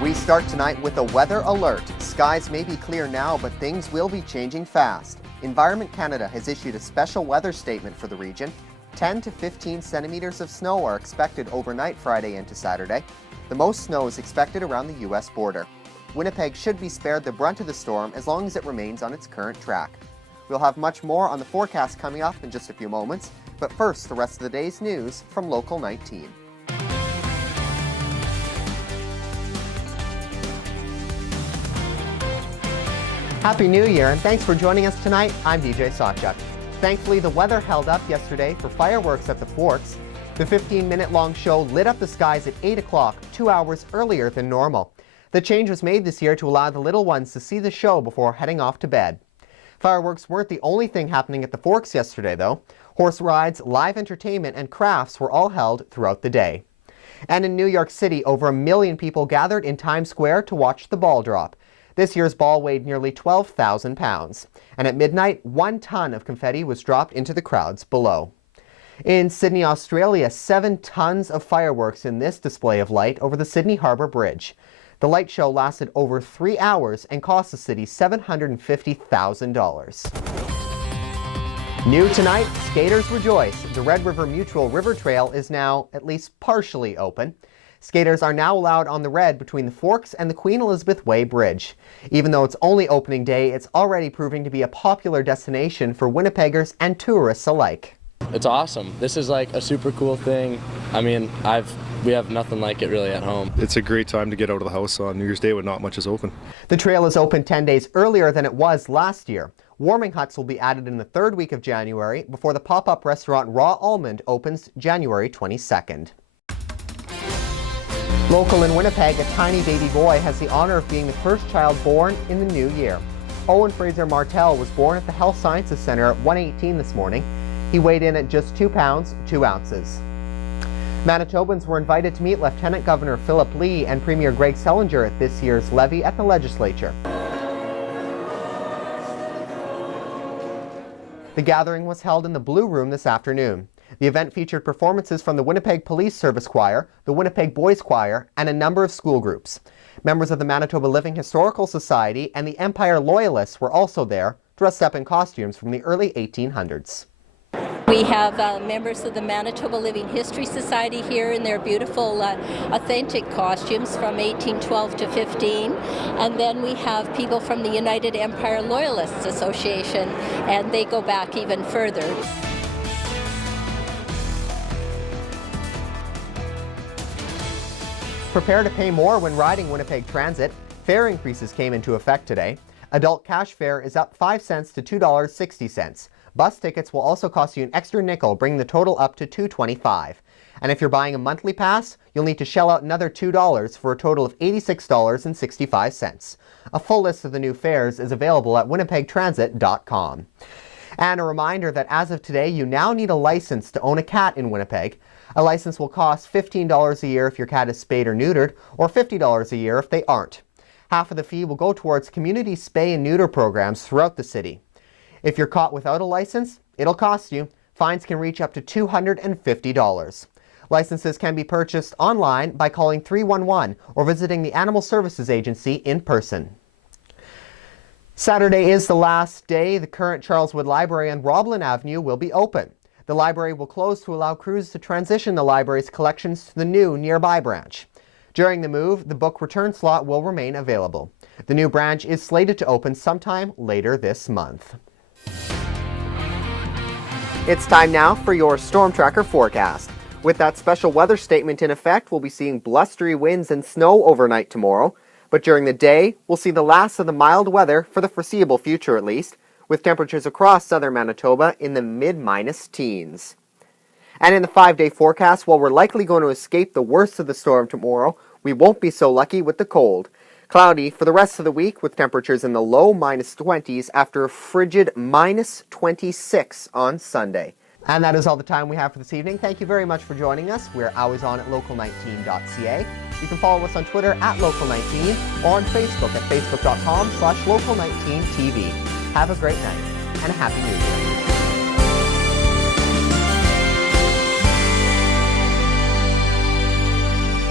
We start tonight with a weather alert. Skies may be clear now, but things will be changing fast. Environment Canada has issued a special weather statement for the region. 10 to 15 centimeters of snow are expected overnight Friday into Saturday. The most snow is expected around the U.S. border. Winnipeg should be spared the brunt of the storm as long as it remains on its current track. We'll have much more on the forecast coming up in just a few moments, but first, the rest of the day's news from Local 19. Happy New Year, and thanks for joining us tonight. I'm DJ Sawchuk. Thankfully, the weather held up yesterday for fireworks at the Forks. The 15-minute-long show lit up the skies at 8 o'clock, 2 hours earlier than normal. The change was made this year to allow the little ones to see the show before heading off to bed. Fireworks weren't the only thing happening at the Forks yesterday, though. Horse rides, live entertainment, and crafts were all held throughout the day. And in New York City, over 1 million people gathered in Times Square to watch the ball drop. This year's ball weighed nearly 12,000 pounds. And at midnight, 1 ton of confetti was dropped into the crowds below. In Sydney, Australia, 7 tons of fireworks in this display of light over the Sydney Harbour Bridge. The light show lasted over 3 hours and cost the city $750,000. New tonight, skaters rejoice. The Red River Mutual River Trail is now at least partially open. Skaters are now allowed on the Red between the Forks and the Queen Elizabeth Way Bridge. Even though it's only opening day, it's already proving to be a popular destination for Winnipeggers and tourists alike. It's awesome. This is like a super cool thing. I mean, we have nothing like it really at home. It's a great time to get out of the house on New Year's Day when not much is open. The trail is open 10 days earlier than it was last year. Warming huts will be added in the 3rd week of January before the pop-up restaurant Raw Almond opens January 22nd. Local in Winnipeg, a tiny baby boy has the honor of being the first child born in the new year. Owen Fraser Martell was born at the Health Sciences Centre at 1:18 this morning. He weighed in at just 2 pounds, 2 ounces. Manitobans were invited to meet Lieutenant Governor Philip Lee and Premier Greg Selinger at this year's levee at the Legislature. The gathering was held in the Blue Room this afternoon. The event featured performances from the Winnipeg Police Service Choir, the Winnipeg Boys Choir, and a number of school groups. Members of the Manitoba Living Historical Society and the Empire Loyalists were also there, dressed up in costumes from the early 1800s. We have members of the Manitoba Living History Society here in their beautiful authentic costumes from 1812 to 15. And then we have people from the United Empire Loyalists Association, and they go back even further. Prepare to pay more when riding Winnipeg Transit. Fare increases came into effect today. Adult cash fare is up 5 cents to $2.60. Bus tickets will also cost you an extra nickel, bringing the total up to $2.25. And if you're buying a monthly pass, you'll need to shell out another $2 for a total of $86.65. A full list of the new fares is available at winnipegtransit.com. And a reminder that as of today, you now need a license to own a cat in Winnipeg. A license will cost $15 a year if your cat is spayed or neutered, or $50 a year if they aren't. Half of the fee will go towards community spay and neuter programs throughout the city. If you're caught without a license, it'll cost you. Fines can reach up to $250. Licenses can be purchased online by calling 311 or visiting the Animal Services Agency in person. Saturday is the last day the current Charleswood Library on Roblin Avenue will be open. The library will close to allow crews to transition the library's collections to the new nearby branch. During the move, the book return slot will remain available. The new branch is slated to open sometime later this month. It's time now for your Storm Tracker forecast. With that special weather statement in effect, we'll be seeing blustery winds and snow overnight tomorrow. But during the day, we'll see the last of the mild weather for the foreseeable future at least, with temperatures across southern Manitoba in the mid-minus teens. And in the 5-day forecast, while we're likely going to escape the worst of the storm tomorrow, we won't be so lucky with the cold. Cloudy for the rest of the week with temperatures in the low minus 20s after a frigid minus 26 on Sunday. And that is all the time we have for this evening. Thank you very much for joining us. We're always on at local19.ca. You can follow us on Twitter at local19 or on Facebook at facebook.com/local19tv. Have a great night and a Happy New Year.